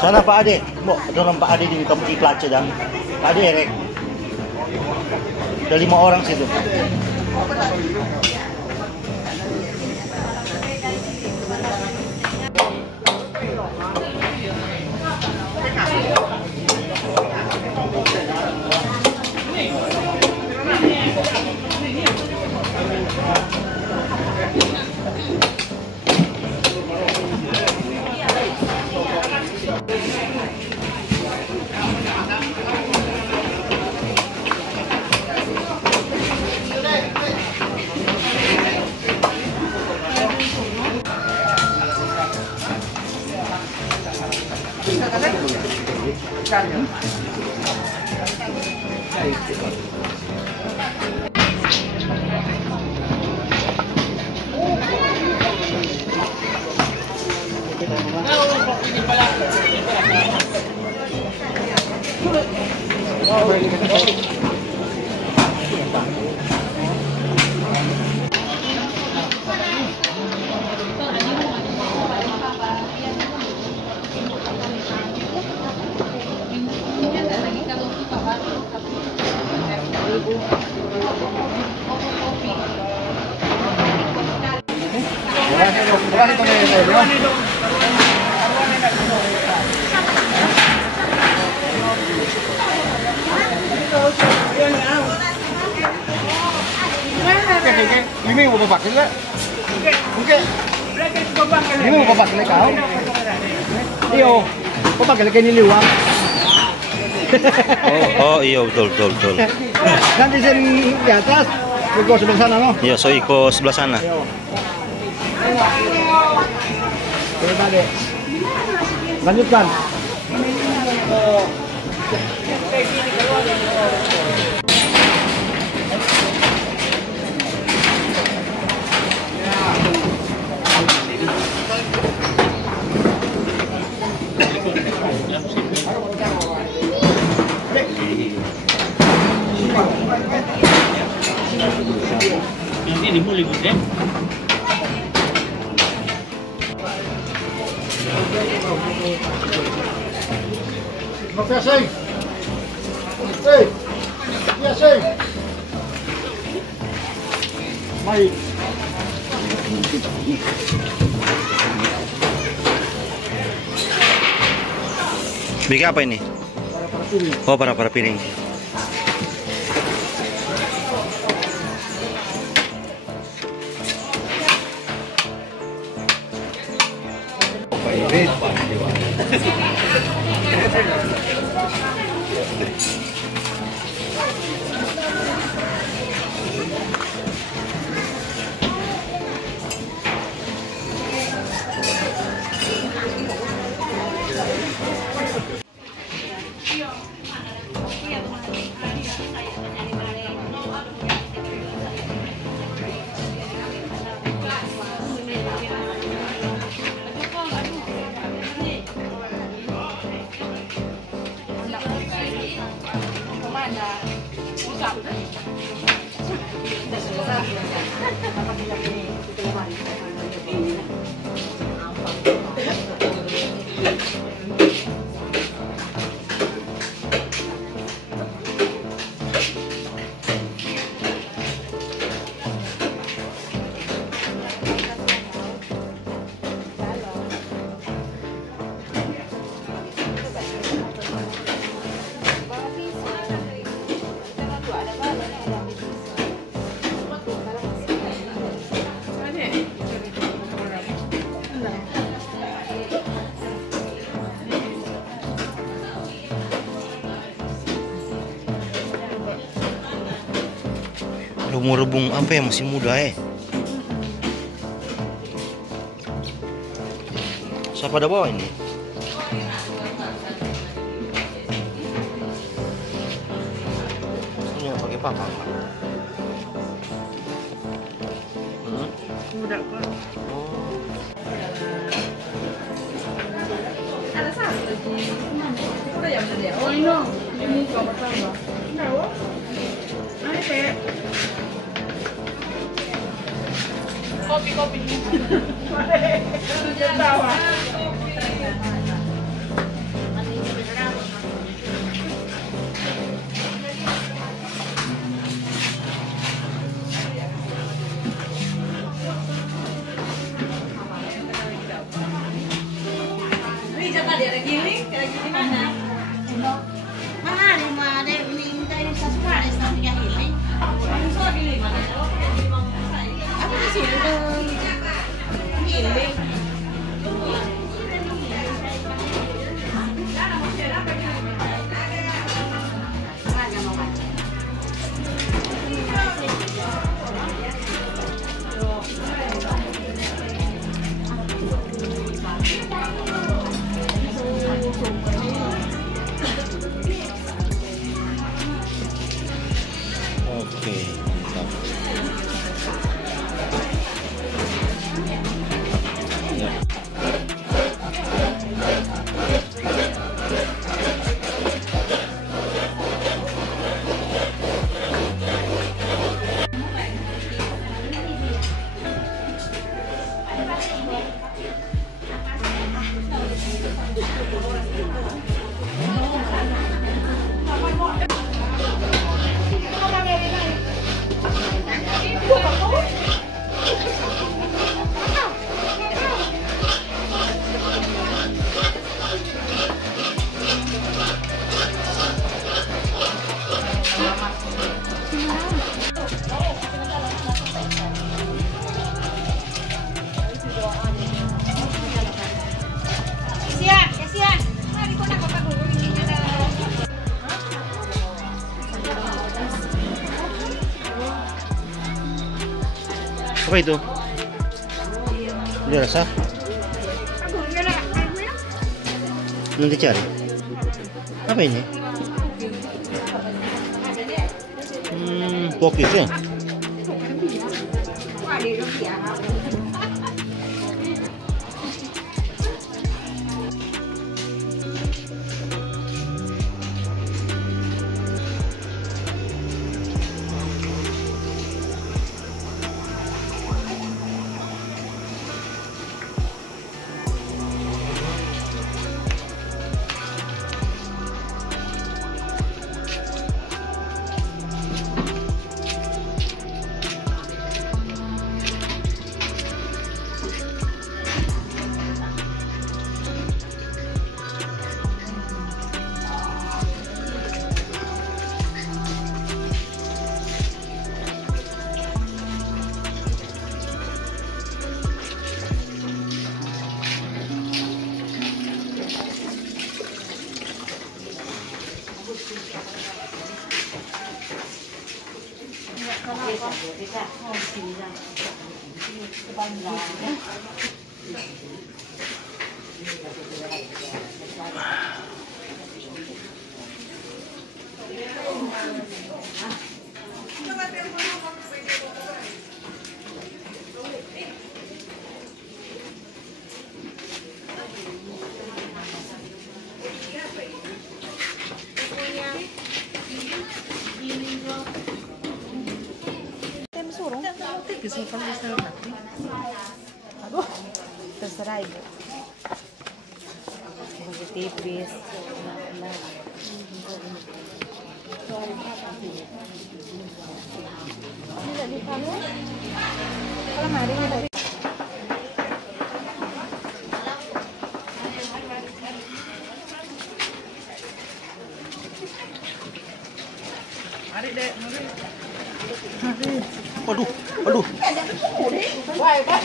Sana Pak Ade, Mbok, dorong Pak Ade di kampung Place dan Pak Ade erek. Ada 5 orang situ. Ini mau bapak juga? Mungkin. Ini mau bapak kali kau? Iyo, bapak kali ini liwang. Oh iya betul. Nanti sini di atas, Iko sebelah sana loh. Iya, so Iko sebelah sana. Coba deh. Lanjutkan. Nanti dimulai gede. Oke, sing. Iya, sing. Mari. Bikin apa ini? Oh, para piring. Rebung-rebung apa ya, masih muda Siapa ada bawa ini? Ini pakai papa. Muda kok. Ada satu lagi. Udah yang dia. Oh ini kok pertama. Tahu? Ada kayak kopi. Tahu. giling. Oke, mantap. Ya. Apa itu? Ini rasa? Nanti cari. Apa ini? Pokis ya? Aduh, terserah ibu. Masih tipis. Tidak di kamu. Kalau hari ini tadi. Mari dek, mari. Waduh, waduh. Wah, Pak.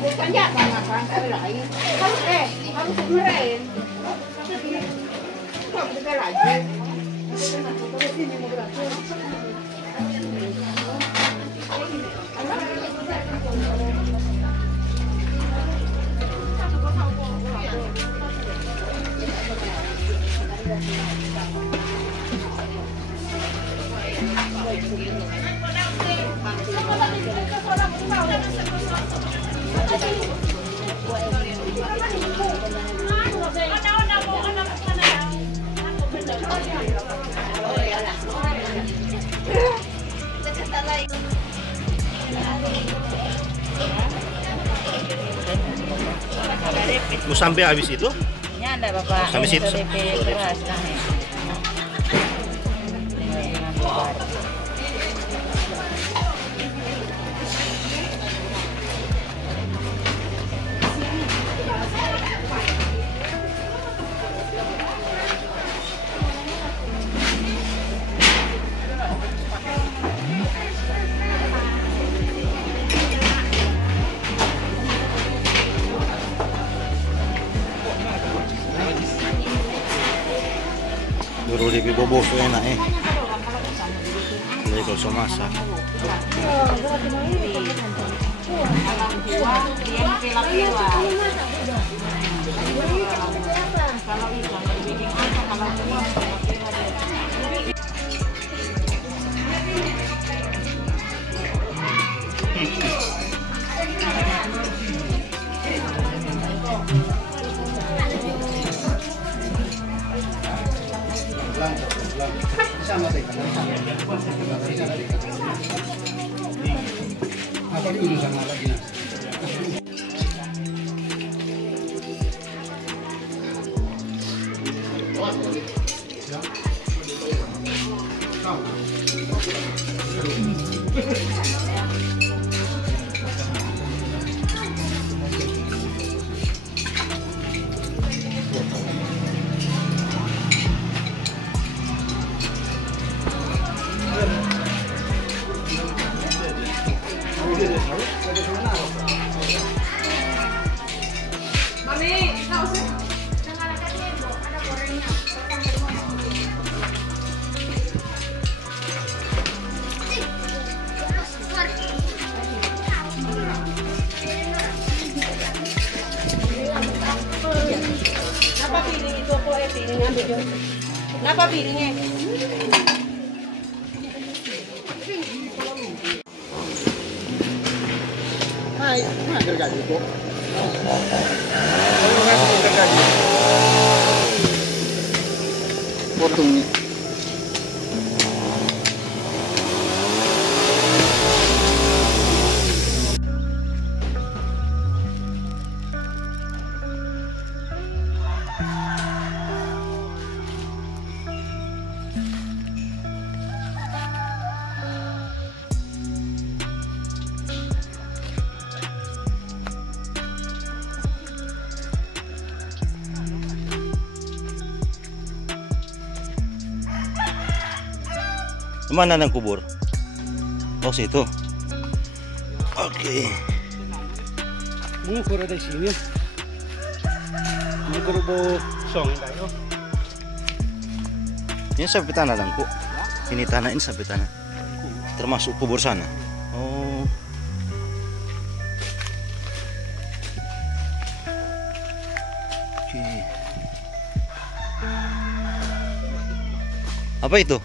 Bukan ya, makan lại. Harus kemarin. Kok kita lagi? Mau sampai habis itu? Ya enggak Bapak. Sampai situ. lebih bobos enak jadi kalau masak. Apa ini urusan lagi Nas? Mami, sausnya. Jangan ada gorengnya, ada gorengnya. Kenapa piring itu aku piring ambil dong. Kenapa piringnya? Hai, mana gergaji kok? Potong nih. Mana yang kubur? Oh situ. Oke. Mengukur ada sini. Mengukur bo song tayo. Ini sampai tanah dangku. Ini tanah ini sampai tanah. Termasuk kubur sana. Oh. Oke. Apa itu?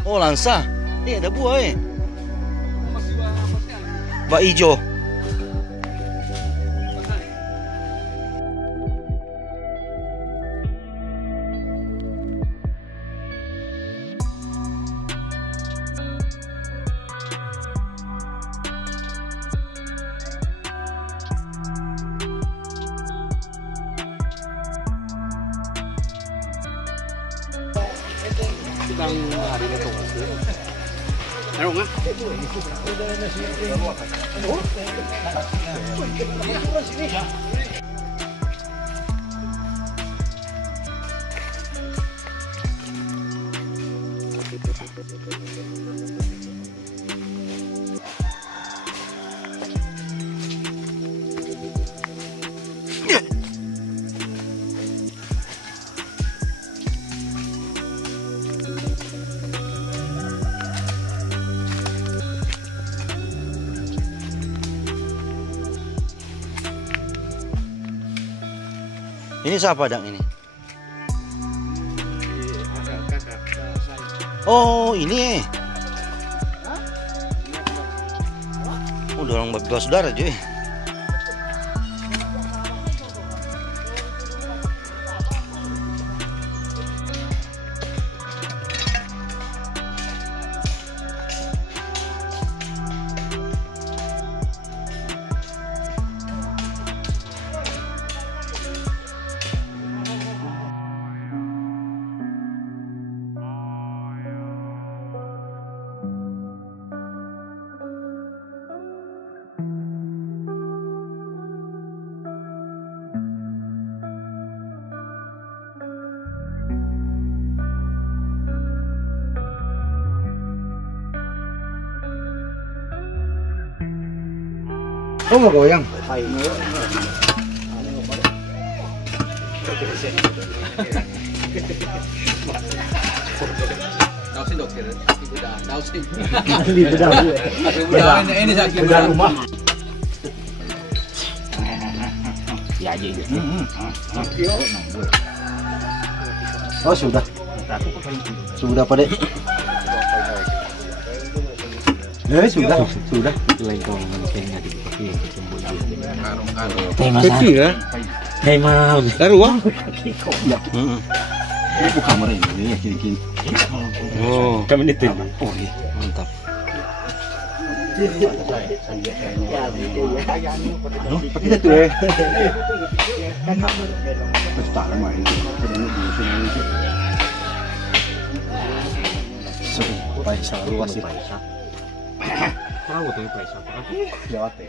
Oh lansa, ada buah Mbak ijo. Bang hari itu. Ano nga? Ini siapa dang ini? Oh ini. Udah orang bawa saudara cuy. Oh mau goyang? Dausin dokter, ibu dah, dausin. Hindi bedah. Ini sakit Bedah rumah. Ya aja gitu. Oh sudah. Sudah Pak Dek. Sudah. Lain kau menceng ada di kaki yang kecembuh gitu. Kecil ya? Hei mau. Taruh Ya. Ini bukan kamar ini ya kini. Oh, Kami itu. Oh iya. Mantap. Pakai itu eh. Pesta lama ini. Paisa luas itu. Tahu tuh Paisa apa? Lewat ya.